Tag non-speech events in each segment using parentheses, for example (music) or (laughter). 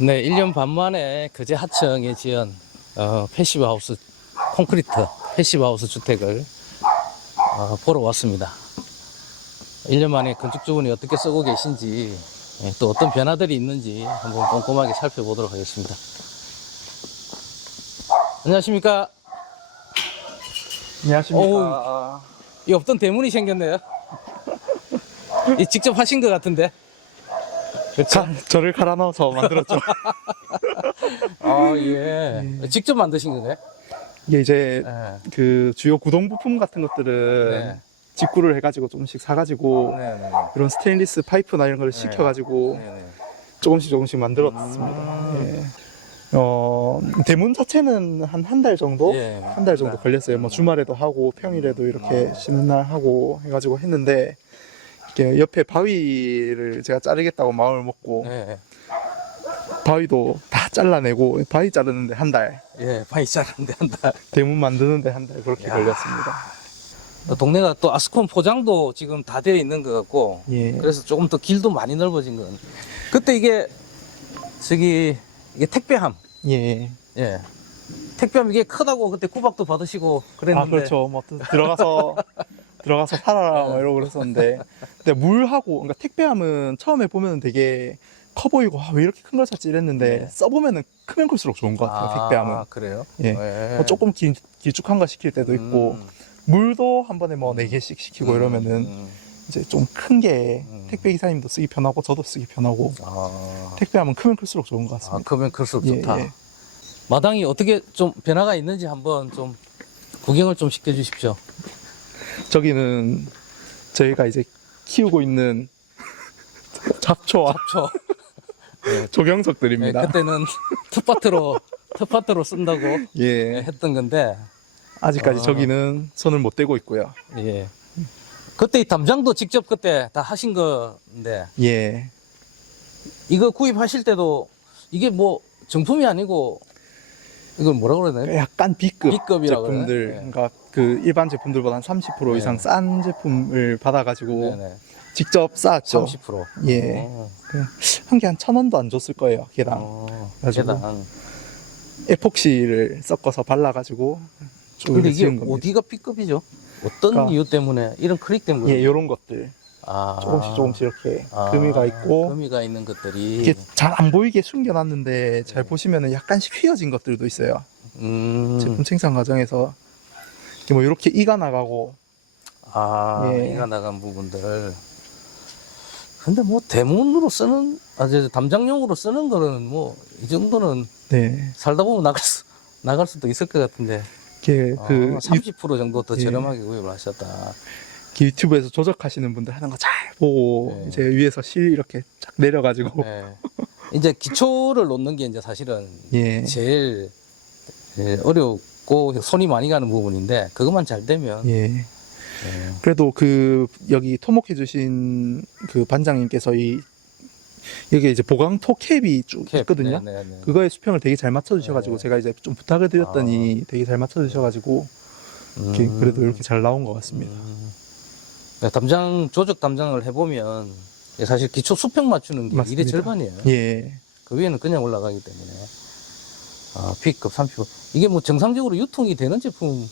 네, 1년 반 만에 거제 하청에 지은 어, 패시브 하우스 콘크리트 패시브 하우스 주택을 어, 보러 왔습니다. 1년 만에 건축주분이 어떻게 쓰고 계신지 예, 또 어떤 변화들이 있는지 한번 꼼꼼하게 살펴보도록 하겠습니다. 안녕하십니까? 안녕하십니까. 이 없던 대문이 생겼네요. 이 직접 하신 것 같은데. 자, 저를 갈아 넣어서 만들었죠. (laughs) 아, 예. 직접 만드신 거네? 이게 이제 예. 그 주요 구동 부품 같은 것들은 네. 직구를 해가지고 조금씩 사가지고 네 네. 이런 스테인리스 파이프나 이런 걸 시켜가지고 네 네. 조금씩 조금씩 만들었습니다. 예. 어, 대문 자체는 한 한 달 정도? 예. 한 달 정도 걸렸어요. 뭐 주말에도 하고 평일에도 이렇게 쉬는 날 하고 해가지고 했는데 옆에 바위를 제가 자르겠다고 마음을 먹고 네. 바위도 다 잘라내고 바위 자르는데 한 달, 예, 많이 자랐는데 한 달. 대문 만드는데 한 달 그렇게 야. 걸렸습니다. 동네가 또 아스콘 포장도 지금 다 되어 있는 것 같고, 예. 그래서 조금 더 길도 많이 넓어진 건. 그때 이게, 저기, 이게 택배함. 예. 예. 택배함 이게 크다고 그때 구박도 받으시고 그랬는데. 아 그렇죠. 뭐또 들어가서 (laughs) 들어가서 살아라 뭐 이러고 그랬었는데, 근데 물하고 그러니까 택배함은 처음에 보면 되게 커 보이고 아, 왜 이렇게 큰걸 샀지 이랬는데 네. 써보면은 크면 클수록 좋은 것 같아요. 택배함은. 그래요? 예. 예. 뭐 조금 길, 길쭉한 거 시킬 때도 있고 음. 물도 한 번에 뭐 네 개씩 시키고 이러면은 음. 이제 좀 큰게 음. 택배 기사님도 쓰기 편하고 저도 쓰기 편하고 아, 택배함은 크면 클수록 좋은 것 아, 같습니다. 크면 클수록 예, 좋다. 예. 마당이 어떻게 좀 변화가 있는지 한번 좀 구경을 좀 시켜 주십시오. 저기는 저희가 이제 키우고 있는 잡초와 저 네, 조경석들입니다. 그때는 텃밭으로 텃밭으로 쓴다고 예. 했던 건데 아직까지 아. 저기는 손을 못 대고 있고요. 예. 그때 이 담장도 직접 그때 다 하신 건데 예. 이거 구입하실 때도 이게 뭐 정품이 아니고 이걸 뭐라 그래야 되나? 약간 B급 B급이라고 제품들. 예. 그러니까 그 일반 제품들보다 한 30% 네. 이상 싼 제품을 받아가지고 네네. 직접 쌓았죠. 30%. 예. 어. 한개 한 천 원도 안 줬을 거예요. 개당. 어. 가지고. 계단. 에폭시를 섞어서 발라가지고 쭉 근데 이게 지은 겁니다. 어디가 B급이죠? 어떤 그러니까- 이유 때문에 이런 크릭 때문에? 예, 요런 것들 아. 조금씩 조금씩 이렇게 아, 금이 가 있고 금이 가 있는 것들이 이게 잘 안 보이게 숨겨놨는데 잘 보시면은 약간씩 휘어진 것들도 있어요. 음. 제품 생산 과정에서 이렇게 뭐 이렇게 이가 나가고 아, 예. 이가 나간 부분들. 근데 뭐 대문으로 쓰는, 아, 저 담장용으로 쓰는 거는 뭐 이 정도는 네 살다 보면 나갈 수, 나갈 수도 있을 것 같은데. 이렇게 아, 그30% 정도 더 예. 저렴하게 구입을 하셨다. 유- 유튜브에서 조작하시는 분들 하는 거 잘 보고 네. 이제 위에서 실 이렇게 쫙 내려가지고 예. 이제 기초를 놓는 게 이제 사실은 예 제일 예, 어렵고 손이 많이 가는 부분인데 그것만 잘 되면 예. 예. 그래도 그 여기 토목해 주신 그 반장님께서 이 여기 이제 보강토 캡이 쭉 캡, 있거든요. 네, 네, 네. 그거에 수평을 되게 잘 맞춰 주셔 가지고 네. 제가 이제 좀 부탁을 드렸더니 되게 잘 맞춰 주셔 가지고 이렇게 음. 그래도 이렇게 잘 나온 것 같습니다. 음. 네, 담장 조적 담장을 해보면 사실 기초 수평 맞추는 게 맞습니다. 일의 절반이에요. 예, 그 위에는 그냥 올라가기 때문에 아, B급 30% 이게 뭐 정상적으로 유통이 되는 제품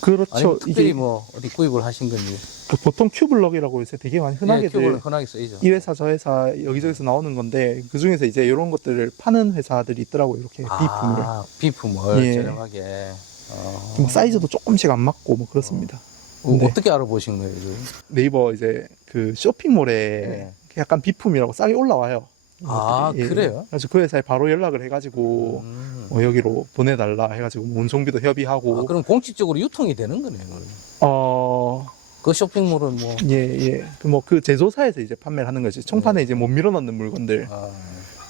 그렇죠. 아니면 특별히 뭐 어디 구입을 하신 건지 그 보통 큐블럭이라고 요새 되게 많이 예, 흔하게들 큐브는 흔하게 쓰이죠. 이 회사 저 회사 여기저기서 나오는 건데 그 중에서 이제 이런 것들을 파는 회사들이 있더라고요. 이렇게 B품을 아, B품을 예. 저렴하게. 어. 뭐 사이즈도 조금씩 안 맞고 뭐 그렇습니다. 어, 네. 어떻게 알아보신 거예요, 지금? 네이버 이제 그 쇼핑몰에 네. 약간 B품이라고 싸게 올라와요. 아, 예. 그래요? 그래서 그 회사에 바로 연락을 해가지고 음. 뭐 여기로 보내달라 해가지고 뭐 운송비도 협의하고 아, 그럼 공식적으로 유통이 되는 거네요. 그러면. 어그 쇼핑몰은 뭐. 예, 예. 그 뭐 그 제조사에서 이제 판매를 하는 거지. 청판에 이제 못 밀어 넣는 물건들, 아,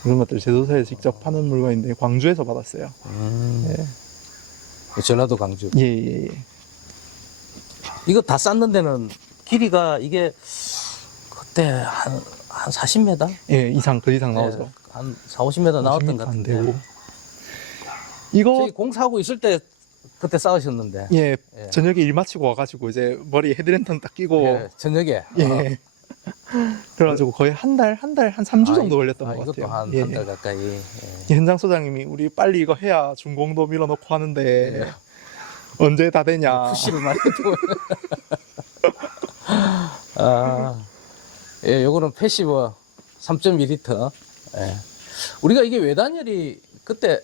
그런 것들 제조사에서 직접 파는 물건인데 광주에서 받았어요. 음. 예. 전라도 강주. 예, 예, 예. 이거 다 쌓는 데는 길이가 이게 그때 한, 한 40m? 예, 이상, 그 이상 나오죠. 네, 한 4, 50m 나왔던 50m 것안 같은데. 되고. 이거, 저희 공사하고 있을 때 그때 쌓으셨는데. 예, 예. 저녁에 일 마치고 와가지고 이제 머리에 헤드랜턴 딱 끼고, 예, 저녁에. 예. (laughs) 그래가지고 거의 한 달, 한 달, 한 3주 정도 걸렸던 아, 것 같아요. 한 예, 한 예. 달 가까이. 예. 이 현장 소장님이 우리 빨리 이거 해야 준공도 밀어넣고 하는데 네. 언제 다 되냐. 푸시를 많이 했고. (laughs) 아, 예, 요거는 패시버 3.2리터. 예. 우리가 이게 외단열이 그때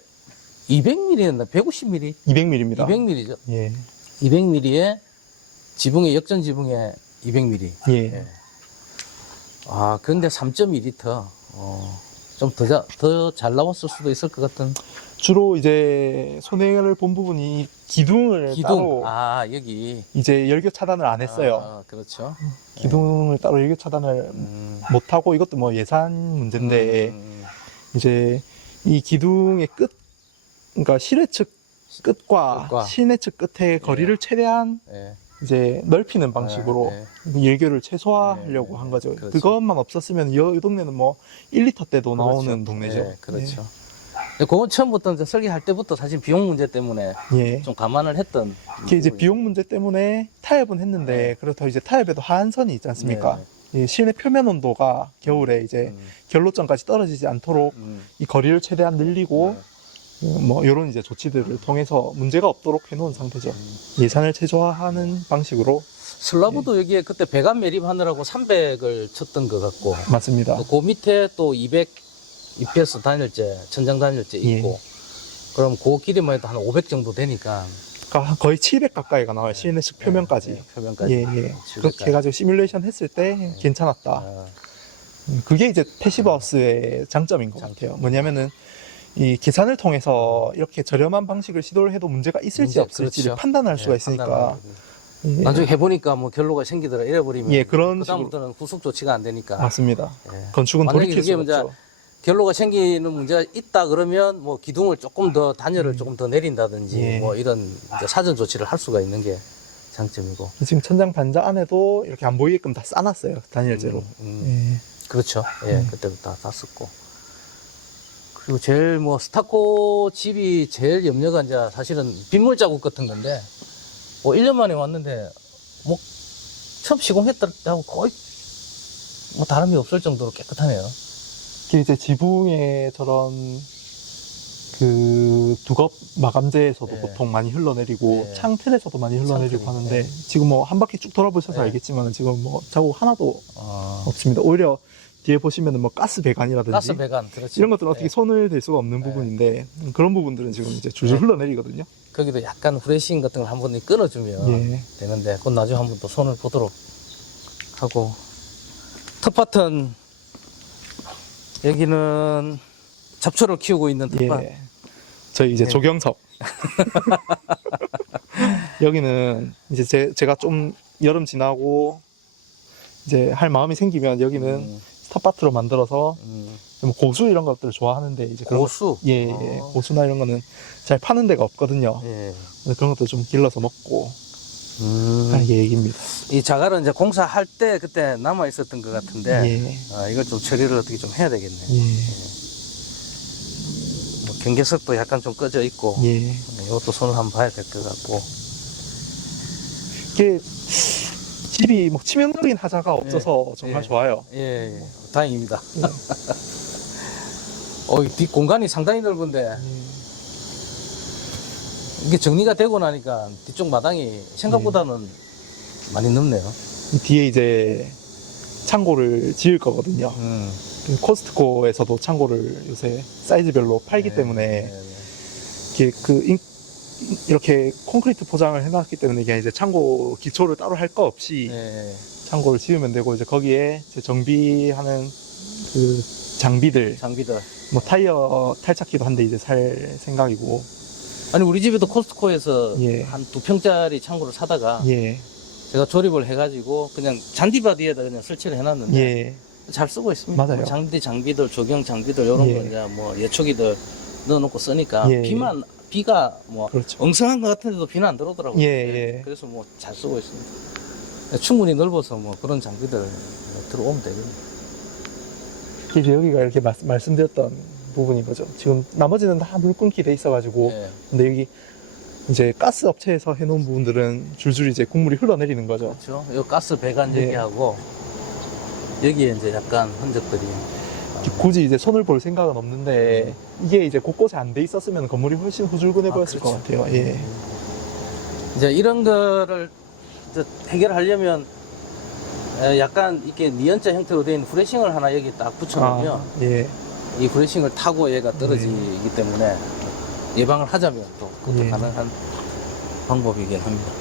200mm였나? 150mm? 200ml입니다. 200mm죠. 예. 200mm에 지붕에, 역전 지붕에 200mm. 예. 예. 아, 근데 3.2리터. 어, 좀 더, 자, 더잘 나왔을 수도 있을 것 같은. 주로 이제 손해를 본 부분이 기둥을 기둥. 따로 아, 여기. 이제 열교 차단을 안 했어요. 아, 그렇죠. 기둥을 따로 열교 차단을 음, 못 하고 이것도 뭐 예산 문제인데 음, 이제 이 기둥의 끝, 그러니까 실내 측 끝과, 끝과. 실내 측 끝의 거리를 최대한 예. 이제 넓히는 방식으로 예, 예. 열교를 최소화하려고 네, 한 거죠. 그렇죠. 그것만 없었으면 이, 이 동네는 뭐 1리터 대도 나오는 그렇죠. 동네죠. 예, 그렇죠. 근데 그건 처음부터 이제 설계할 때부터 사실 비용 문제 때문에 예. 좀 감안을 했던. 이게 이제 비용 문제 때문에 타협은 했는데 네. 그렇다고 이제 타협에도 하한선이 있지 않습니까? 이 실내 표면 온도가 겨울에 이제 음, 결로점까지 떨어지지 않도록 음, 이 거리를 최대한 늘리고 네. 뭐 이런 이제 조치들을 통해서 문제가 없도록 해놓은 상태죠. 음. 예산을 최소화하는 방식으로 슬라브도 여기에 그때 배관 매립하느라고 300을 쳤던 것 같고, 맞습니다. 또그 밑에 또 200 EPS 단열재, 천장 단열재 예. 있고, 그럼 그 길이만 해도 한 500 정도 되니까. 그러니까 거의 700 가까이가 나와요. 실내 측 표면까지. 네, 표면까지. 예, 예. 700 그렇게. 해가지고 시뮬레이션 했을 때 괜찮았다. 아, 음, 그게 이제 패시브하우스의 장점인 것. 같아요. 뭐냐면은 이 계산을 통해서 이렇게 저렴한 방식을 시도를 해도 문제가 있을지 문제, 없을지를 그렇죠. 판단할 수가 예, 있으니까. 판단하고. 예, 나중에 해보니까 뭐 결로가 생기더라 이래버리면 예, 그런 그다음부터는 후속 조치가 안 되니까 맞습니다. 예. 건축은 만약에 돌이킬 그게 수 없죠. 결로가 생기는 문제가 있다 그러면 뭐 기둥을 조금 더 단열을 조금 더 내린다든지 음. 예. 뭐 이런 사전 조치를 할 수가 있는 게 장점이고 지금 천장 반자 안에도 이렇게 안 보이게끔 다 싸놨어요. 단열재로. 음, 음. 예. 그렇죠 예 음. 그때부터 다, 다 썼고 그리고 제일 뭐 스타코 집이 제일 염려가 이제 사실은 빗물 자국 같은 건데 뭐 1년 만에 왔는데 뭐 처음 시공했다 하고 거의 뭐 다름이 없을 정도로 깨끗하네요 이게 이제 지붕에 저런 그 두껍 마감재에서도 예. 보통 많이 흘러내리고 예. 창틀에서도 많이 흘러내리고 창틀이, 하는데 예. 지금 뭐 한 바퀴 쭉 돌아보셔서 예. 알겠지만 지금 뭐 자국 하나도 어, 없습니다. 오히려 뒤에 보시면은 뭐 가스 배관이라든지 가스 배관 그렇죠 이런 것들은 어떻게 예. 손을 댈 수가 없는 예. 부분인데 음, 그런 부분들은 지금 이제 줄줄 예. 흘러내리거든요. 거기도 약간 후레싱 같은 걸 한 번 끊어주면 예. 되는데 그건 나중에 한번 또 손을 보도록 하고 텃밭은 여기는 잡초를 키우고 있는 텃밭 예. 저희 이제 예. 조경석. (laughs) 여기는 이제 제, 제가 좀 여름 지나고 이제 할 마음이 생기면 여기는 음, 텃밭으로 만들어서 음, 좀 고수 이런 것들을 좋아하는데 이제 그런 고수 것- 예, 예. 어. 고수나 이런 거는 잘 파는 데가 없거든요. 예. 그래서 그런 것도 좀 길러서 먹고 음, 하는 계획입니다. 이 자갈은 이제 공사할 때 그때 남아 있었던 것 같은데 예. 아, 이걸 좀 처리를 어떻게 좀 해야 되겠네. 예. 뭐 경계석도 약간 좀 꺼져 있고 예. 이것도 손을 한번 봐야 될 것 같고 이게 집이 뭐 치명적인 하자가 없어서 정말 예. 좋아요. 예, 예. 다행입니다. (laughs) 어, 이뒷 공간이 상당히 넓은데 이게 정리가 되고 나니까 뒤쪽 마당이 생각보다는 많이 넓네요. 이 뒤에 이제 창고를 지을 거거든요. 음. 그 코스트코에서도 창고를 요새 사이즈별로 팔기 네, 때문에 네, 네. 이게 그 인- 이렇게 콘크리트 포장을 해놨기 때문에 이게 이제 창고 기초를 따로 할 거 없이 네, 창고를 지으면 되고 이제 거기에 이제 정비하는 그 장비들 장비들. 뭐 타이어 탈착기도 한대 이제 살 생각이고 아니 우리 집에도 코스트코에서 예. 한 두 평짜리 창고를 사다가 예 제가 조립을 해가지고 그냥 잔디바디에다 그냥 설치를 해놨는데 예. 잘 쓰고 있습니다. 맞아요. 뭐 장비 장비들 조경 장비들 이런 예. 거 이제 뭐 예초기들 넣어놓고 쓰니까 예. 비만 비가 뭐 그렇죠. 엉성한 것 같은데도 비는 안 들어오더라고요. 예, 네, 예. 그래서 뭐 잘 쓰고 있습니다. 충분히 넓어서 뭐 그런 장비들 들어오면 되겠네요. 이제 여기가 이렇게 말, 말씀드렸던 부분인 거죠. 지금 나머지는 다 물 끊기 돼 있어가지고 예. 근데 여기 이제 가스 업체에서 해놓은 부분들은 줄줄 이제 국물이 흘러내리는 거죠. 그렇죠. 이 가스 배관 예. 얘기하고 여기에 이제 약간 흔적들이 굳이 이제 손을 볼 생각은 없는데 이게 이제 곳곳에 안 돼 있었으면 건물이 훨씬 후줄근해 아, 보였을 그렇죠. 것 같아요. 예. 이제 이런 거를 이제 해결하려면 에, 약간 이렇게 니은자 형태로 된 프레싱을 하나 여기 딱 붙여놓으면 아, 예. 이 브레싱을 타고 얘가 떨어지기 때문에 예방을 하자면 또 그것도 예. 가능한 방법이긴 합니다.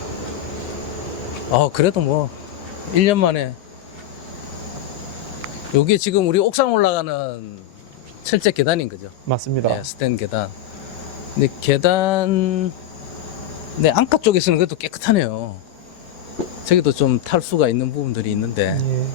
어, 그래도 뭐, 1년 만에, 요게 지금 우리 옥상 올라가는 철제 계단인 거죠. 맞습니다. 네, 스탠 계단. 근데 계단, 네, 안가 쪽에서는 그래도 깨끗하네요. 저기도 좀 탈수가 있는 부분들이 있는데, 예.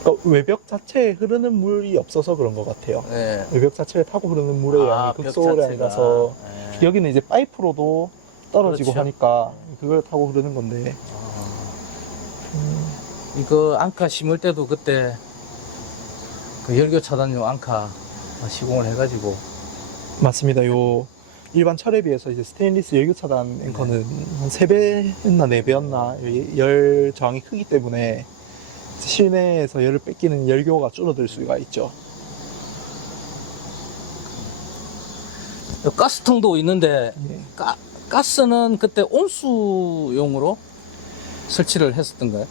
그러니까 외벽 자체에 흐르는 물이 없어서 그런 것 같아요. 네. 외벽 자체에 타고 흐르는 물의 아, 양이 벽 극소량이 라서 자체가, 네. 여기는 이제 파이프로도 떨어지고 그렇죠. 하니까 그걸 타고 흐르는 건데 아. 음, 이거 앙카 심을 때도 그때 그 열교 차단용 앙카 시공을 해가지고 맞습니다. 요 일반 철에 비해서 이제 스테인리스 열교 차단 앵커는 한 3배였나 4배였나 열 저항이 크기 때문에 실내에서 열을 뺏기는 열교가 줄어들 수가 있죠. 가스통도 있는데 예. 가, 가스는 그때 온수용으로 설치를 했었던가요?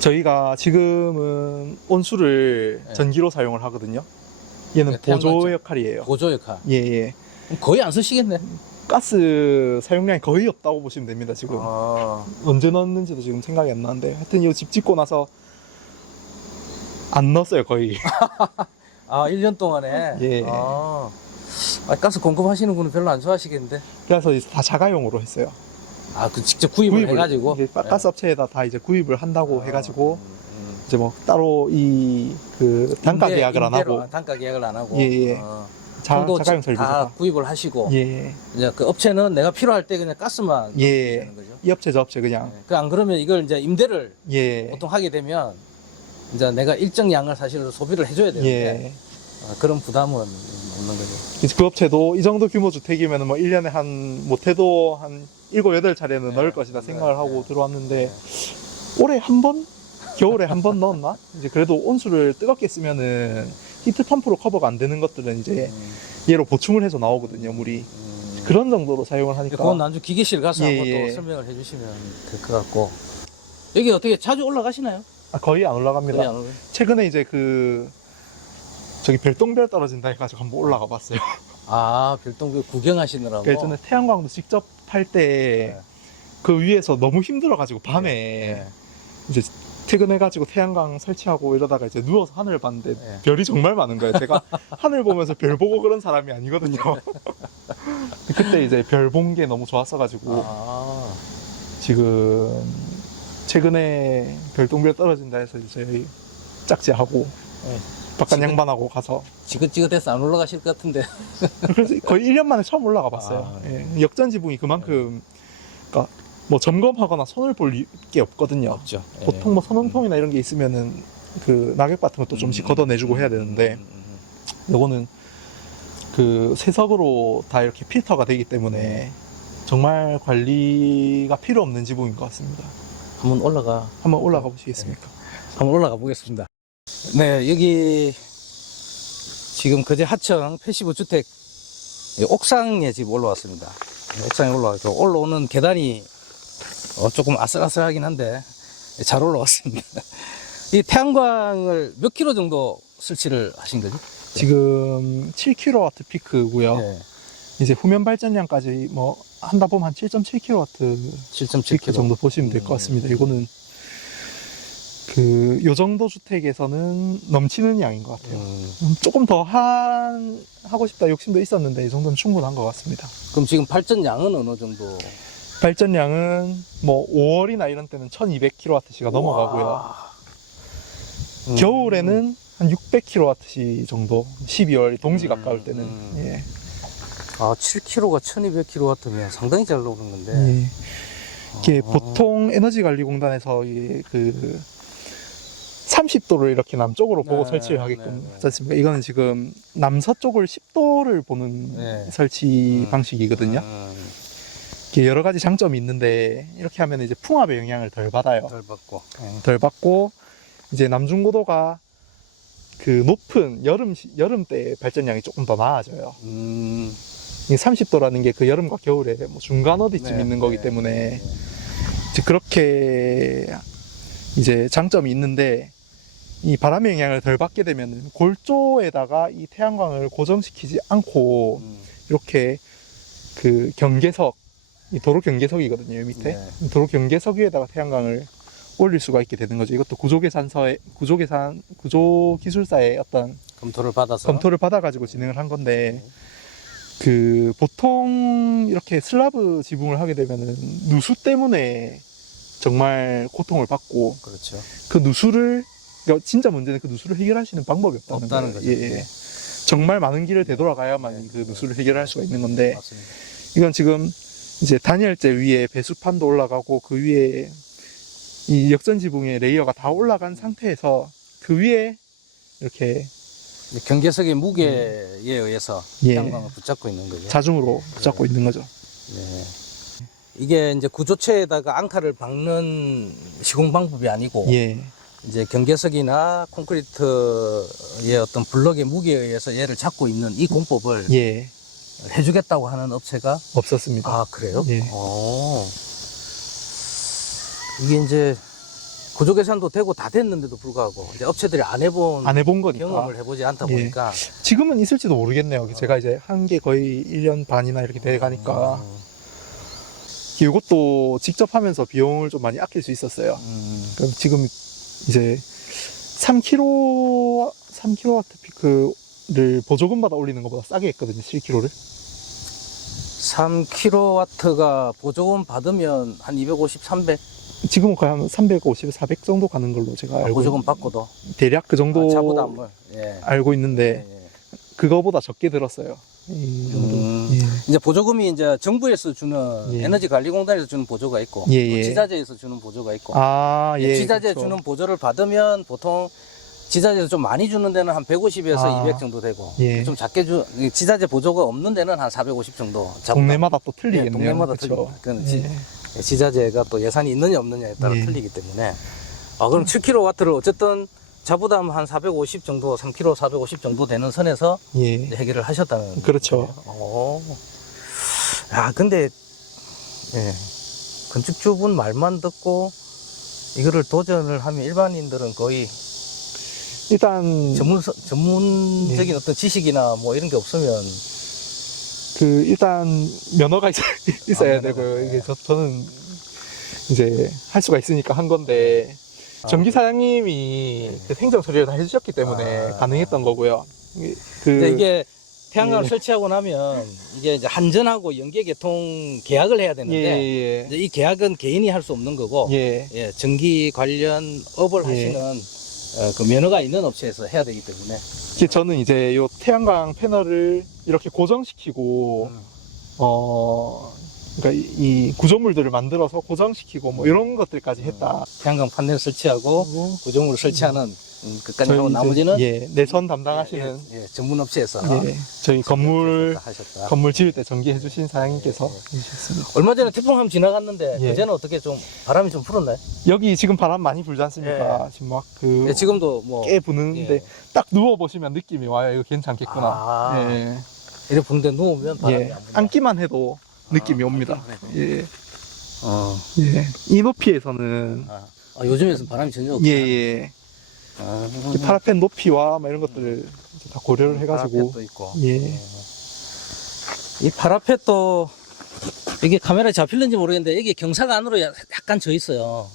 저희가 지금은 온수를 네. 전기로 사용을 하거든요. 얘는 네, 태양광 보조 쪽. 역할이에요. 보조 역할. 예, 예. 거의 안 쓰시겠네. 가스 사용량이 거의 없다고 보시면 됩니다, 지금. 아, 언제 넣었는지도 지금 생각이 안 나는데. 하여튼 이 집 짓고 나서 안 넣었어요, 거의. (laughs) 아 1년 동안에. 예. 아, 아, 가스 공급하시는 분은 별로 안 좋아하시겠는데. 그래서 이제 다 자가용으로 했어요. 아, 그 직접 구입을, 해가지고. 이제 가- 가스 업체에다 다 이제 구입을 한다고 아, 해가지고 음, 음. 이제 뭐 따로 이 그 단가 임대- 계약을 안 임대로, 하고 아, 단가 계약을 안 하고. 예, 예. 어, 자, 자가용 다 설비죠. 구입을 하시고. 예. 이제 그 업체는 내가 필요할 때 그냥 가스만 예. 거죠. 이 업체 저 업체 그냥 그 안 그러면 이걸 이제 임대를 예. 보통 하게 되면 이제 내가 일정 양을 사실 소비를 해줘야 되는데 예. 어, 그런 부담은 없는 거죠. 이제 그 업체도 이 정도 규모 주택이면 뭐 1년에 한 못해도 한 7, 8차례는 네. 넣을 것이다 생각을 네. 하고 네. 들어왔는데 올해 한 번? 겨울에 한 번 넣었나? 이제 그래도 온수를 뜨겁게 쓰면은 히트 펌프로 커버가 안 되는 것들은 이제 음, 얘로 보충을 해서 나오거든요, 물이. 음. 그런 정도로 사용을 하니까. 그건 나중에 기계실 가서 예, 한번 예. 또 설명을 해주시면 될 것 같고 여기 어떻게 자주 올라가시나요? 아, 거의 안 올라갑니다. 거의 안 올라가요? 최근에 이제 그 저기 별똥별 떨어진다 해가지고 한번 올라가 봤어요. 아 별똥별 구경하시느라고 그 예전에 태양광도 직접 팔때그 네. 위에서 너무 힘들어가지고 밤에 네. 이제 퇴근해가지고 태양광 설치하고 이러다가 이제 누워서 하늘 봤는데 네. 별이 정말 많은 거예요. 제가 하늘 보면서 별 보고 그런 사람이 아니거든요. (laughs) 그때 이제 별 본 게 너무 좋았어가지고 아, 지금 최근에 별똥별 떨어진다 해서 이제 저희 짝지하고 네. 바깥 양반하고 가서 지긋지긋해서 안 올라가실 것 같은데 그래서 거의 1년 만에 처음 올라가 봤어요. 아, 예, 역전 지붕이 그만큼 그러니까 뭐 점검하거나 손을 볼 게 없거든요. 없죠. 예. 보통 뭐 선홍통이나 이런 게 있으면은 그 낙엽 같은 것도 좀씩 음, 걷어내주고 해야 되는데 음, 음, 요거는 그 세석으로 다 이렇게 필터가 되기 때문에 정말 관리가 필요 없는 지붕인 것 같습니다. 한번 올라가 한번 올라가 보시겠습니까? 한번 올라가 보겠습니다. 네, 여기 지금 그제 하청 패시브 주택 이 옥상에 지금 올라왔습니다. 옥상에 올라와서 올라오는 계단이 어, 조금 아슬아슬하긴 한데 잘 올라왔습니다. (laughs) 이 태양광을 몇 킬로 정도 설치를 하신 거죠? 지금 7kW 피크고요. 네, 이제 후면 발전량까지 뭐 한다 보면 한 7.7kW 7.7 피크 킬로. 정도 보시면 될 것 같습니다. 이거는 그 요 정도 주택에서는 넘치는 양인 것 같아요. 음, 음, 조금 더 한, 하고 싶다 욕심도 있었는데 이 정도는 충분한 것 같습니다. 그럼 지금 발전 양은 어느 정도? 발전량은 뭐 5월이나 이런 때는 1200kWh가 넘어가고요. 와. 음. 겨울에는 한 600kWh 정도, 12월 동지 음, 가까울 때는. 음. 예. 아, 7kg가 1200kW면 상당히 잘 나오는 건데. 예. 이게 아. 보통 에너지관리공단에서 이게 그 30도를 이렇게 남쪽으로 보고 네, 설치를 네, 하게끔 네, 네. 하지 않습니까? 이거는 지금 남서쪽을 10도를 보는 네. 설치 음. 방식이거든요. 음, 이게 여러 가지 장점이 있는데 이렇게 하면 이제 풍압의 영향을 덜 받아요. 덜 받고. 예. 덜 받고 이제 남중고도가 그 높은 여름 시- 여름 때 발전량이 조금 더 나아져요. 음, 이 30도라는 게 그 여름과 겨울에 뭐 중간 어디쯤 네, 있는 거기 네, 때문에 네. 이제 그렇게 이제 장점이 있는데 이 바람의 영향을 덜 받게 되면 골조에다가 이 태양광을 고정시키지 않고 음, 이렇게 그 경계석 이 도로 경계석이거든요 이 밑에. 네. 이 도로 경계석 위에다가 태양광을 올릴 수가 있게 되는 거죠. 이것도 구조계산서의 구조계산 구조기술사의 어떤 검토를 받아서? 검토를 받아 가지고 진행을 한 건데 그 보통 이렇게 슬라브 지붕을 하게 되면은 누수 때문에 정말 고통을 받고 그렇죠. 그 누수를 그러니까 진짜 문제는 그 누수를 해결할 수 있는 방법이 없다는, 없다는 거예요. 거죠. 예, 예. 네. 정말 많은 길을 되돌아가야만 네. 그 누수를 해결할 수가 있는 건데 맞습니다. 이건 지금 이제 단열재 위에 배수판도 올라가고 그 위에 이 역전 지붕의 레이어가 다 올라간 상태에서 그 위에 이렇게 경계석의 무게에 의해서 음. 예. 붙잡고 있는 거죠. 자중으로 붙잡고 있는 거죠. 네. 이게 이제 구조체에다가 앙카를 박는 시공 방법이 아니고 예. 이제 경계석이나 콘크리트의 어떤 블럭의 무게에 의해서 얘를 잡고 있는 이 공법을 예. 해주겠다고 하는 업체가 없었습니다. 아 그래요? 예. 오. 이게 이제 구조 계산도 되고 다 됐는데도 불구하고 이제 업체들이 안 해본 안 해본 거니까. 경험을 해보지 않다 예. 보니까 지금은 있을지도 모르겠네요. 제가 이제 한 게 거의 1년 반이나 이렇게 돼 가니까. 음, 이것도 직접 하면서 비용을 좀 많이 아낄 수 있었어요. 음, 그럼 지금 이제 3kW, 3kW 피크를 보조금마다 올리는 것보다 싸게 했거든요. 7kW를. 3kW가 보조금 받으면 한 250, 300 지금은 거의 한 350, 400 정도 가는 걸로 제가 알고 아, 보조금 있- 받고도 대략 그 정도 아, 자부담을 예. 알고 예, 있는데 예. 그거보다 적게 들었어요. 이 정도. 음. 예. 이제 보조금이 이제 정부에서 주는 예. 에너지 관리 공단에서 주는 보조가 있고 예, 또 예. 지자체에서 주는 보조가 있고 아, 예. 지자체 그렇죠. 주는 보조를 받으면 보통 지자체에서 좀 많이 주는 데는 한 150에서 아. 200 정도 되고 예. 좀 작게 주 지자체 보조가 없는 데는 한 450 정도. 동네마다 또 예, 틀리겠네요. 동네마다 그쵸? 틀립니다. 그건 지, 예. 지자체가 또 예산이 있느냐 없느냐에 따라 예. 틀리기 때문에 아 그럼 7kW를 어쨌든 자부담 한450 정도 3kW 450 정도 되는 선에서 예. 해결을 하셨다는 그렇죠. 오. 야 근데 예. 건축주분 말만 듣고 이거를 도전을 하면 일반인들은 거의 일단 전문 전문적인 어떤 지식이나 뭐 이런 게 없으면 그 일단 면허가 있, (laughs) 있어야 아, 되고 면허가. 이게 저, 저는 이제 할 수가 있으니까 한 건데 아, 전기 사장님이 그 행정 처리를 다 해주셨기 때문에 아. 가능했던 거고요. 그 이게 태양광을 예. 설치하고 나면 이게 이제 한전하고 연계 개통 계약을 해야 되는데 예, 이제 이 계약은 개인이 할 수 없는 거고 예, 예. 예, 전기 관련 업을 예. 하시는 어, 그 면허가 있는 업체에서 해야 되기 때문에 저는 이제 요 태양광 패널을 이렇게 고정시키고 음. 어 그러니까 이, 이 구조물들을 만들어서 고정시키고 뭐 이런 것들까지 했다. 태양광 판넬 설치하고 그리고 구조물을 설치하는 음, 그까지 저희 하고 이제, 나머지는 예 내선 담당하시는 예, 예, 전문 업체에서 예, 저희 건물 하셨다. 건물 지을 때 전기해 주신 사장님께서 예. 해주셨습니다. 얼마 전에 태풍 한번 지나갔는데 예. 그제는 어떻게 좀 바람이 좀 풀었나요? 여기 지금 바람 많이 불지 않습니까? 지금 막그 예, 지금도 뭐 깨 부는데 예. 딱 누워 보시면 느낌이 와요. 이거 괜찮겠구나. 아. 예. 이렇게 부는데 누우면 바람이 예. 안 분다. 앉기만 해도 느낌이 아, 옵니다. 앉기만 예. 어. 예. 이 높이에서는 아, 아, 요즘에는 바람이 전혀 없구나. 예, 예. 아, 이 파라펜 높이와 막 이런 것들을 이제 다 고려를 해가지고 파라펫도 있고. 예. 이 파라펫도 이게 카메라에 잡힐는지 모르겠는데 안으로 야- 약간 져 있어요.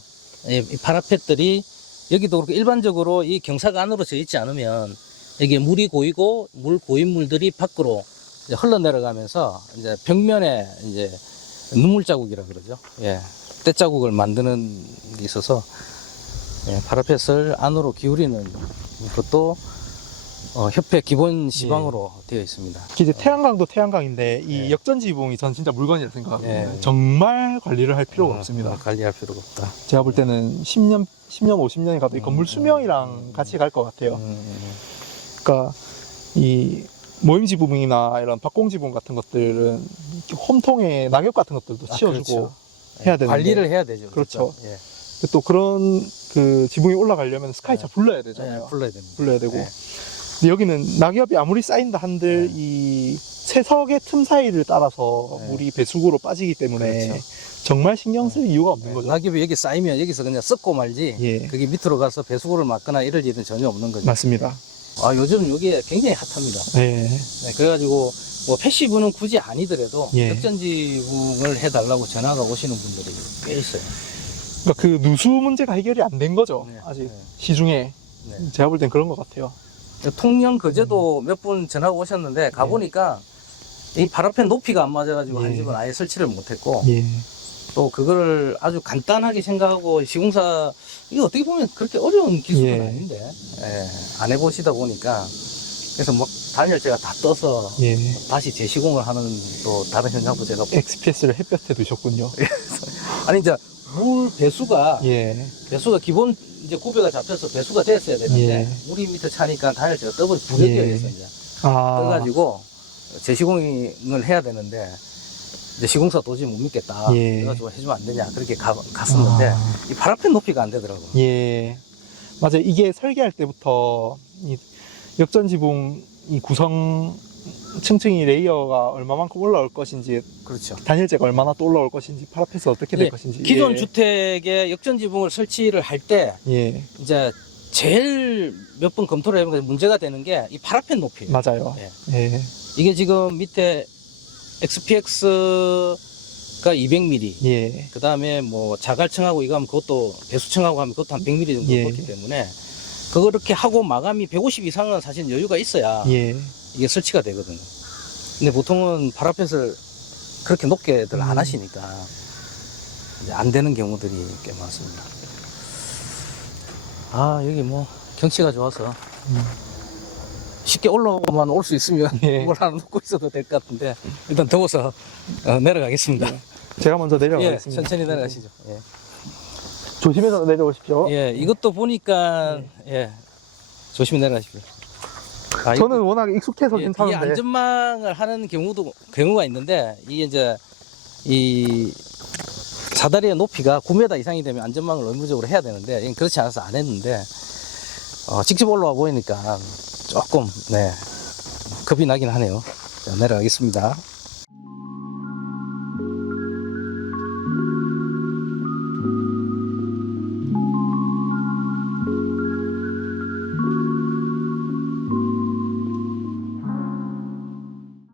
예, 이 파라펫들이 여기도 그렇고 일반적으로 이 경사가 안으로 져 있지 않으면 여기 물이 고이고 물 고인 물들이 밖으로 흘러내려가면서 이제 벽면에 이제 눈물 자국이라 그러죠. 예. 때 자국을 만드는 게 있어서 예, 파라펫을 안으로 기울이는 것도 어, 협회 기본 시방으로 되어 있습니다. 이제 태양광도 태양광인데 이 예. 역전 지붕이 전 진짜 물건이라 생각하거든요. 예. 정말 관리를 할 필요가 어, 없습니다. 어, 관리할 필요가 없다. 제가 볼 때는 10년, 10년, 50년이 가도 이 음, 건물 수명이랑 음, 같이 갈 것 같아요. 음, 그러니까 이 모임 지붕이나 이런 박공 지붕 같은 것들은 홈통에 낙엽 같은 것들도 아, 치워주고 그렇죠. 해야 되는데 관리를 해야 되죠. 그렇죠. 예. 또 그런 그 지붕이 올라가려면 스카이차 네. 불러야 네, 되잖아요. 불러야 됩니다. 불러야 되고. 네. 근데 여기는 낙엽이 아무리 쌓인다 한들 네. 이 세석의 틈 사이를 따라서 네. 물이 배수구로 빠지기 때문에 그렇죠. 정말 신경 쓸 이유가 없는 거죠. 낙엽이 여기 쌓이면 여기서 그냥 썩고 말지 예. 그게 밑으로 가서 배수구를 막거나 이럴 일은 전혀 없는 거죠. 맞습니다. 아 요즘 여기에 굉장히 핫합니다. 네. 네, 그래가지고 뭐 패시브는 굳이 아니더라도 예. 역전지붕을 해달라고 전화가 오시는 분들이 꽤 있어요. 그러니까 그 누수 문제가 해결이 안 된 거죠. 네. 아직 네. 시중에 네. 제가 볼 땐 그런 것 같아요. 통영 거제도 몇분 전화가 오셨는데 가보니까 이 바람팬 높이가 안 맞아가지고 예. 한 집은 아예 설치를 못했고 예. 또 그거를 아주 간단하게 생각하고 시공사 이거 어떻게 보면 그렇게 어려운 기술은 예. 아닌데 예, 안 해보시다 보니까 그래서 막 단열재가 다 떠서 예. 다시 재시공을 하는 또 다른 현장도 제가 XPS를 햇볕에 두셨군요. (laughs) 아니 이제 물 배수가 예. 배수가 기본 이제 구배가 잡혀서 배수가 됐어야 되는데 예. 물이 밑에 차니까 단열재가 떠버리 부려져야 예. 돼서 이제 아. 떠가지고 재시공을 해야 되는데 이제 시공사 도저히 못 믿겠다 예. 그래가지고 해주면 안 되냐 그렇게 가, 갔었는데 아. 이 바람팬 높이가 안 되더라고 예. 맞아요. 이게 설계할 때부터 이 역전 지붕 이 구성 층층이 레이어가 얼마만큼 올라올 것인지 그렇죠 단열재가 얼마나 또 올라올 것인지 파라페스 어떻게 될 예, 것인지 기존 예. 주택에 역전 지붕을 설치를 할 때 예 이제 제일 몇 번 검토를 해보면 문제가 되는 게 이 파라펜 높이예요 맞아요. 예. 예. 이게 지금 밑에 XPX가 200mm 예. 그 다음에 뭐 자갈층하고 이거 하면 그것도 배수층하고 하면 그것도 한 100mm 정도 예. 그렇기 때문에 그렇게 하고 마감이 150 이상은 사실 여유가 있어야 예. 이게 설치가 되거든요. 근데 보통은 파라펫을 그렇게 높게들 안 음. 하시니까 이제 안 되는 경우들이 꽤 많습니다. 아 여기 뭐 경치가 좋아서 음. 쉽게 올라오고만 올 수 있으면 예. 뭘 하나 놓고 있어도 될 것 같은데 일단 더워서 어, 내려가겠습니다. 제가 먼저 예, 내려가겠습니다. 천천히 내려가시죠. 예. 조심해서 내려오십시오. 예, 이것도 보니까 예 조심히 내려가십시오. 아, 이거- 저는 워낙 익숙해서 예, 이 괜찮은데. 안전망을 하는 경우도 경우가 있는데 이게 이제 이 사다리의 높이가 9m 이상이 되면 안전망을 의무적으로 해야 되는데 이건 그렇지 않아서 안 했는데 어, 직접 올라와 보이니까 조금 네 겁이 나긴 하네요. 자, 내려가겠습니다.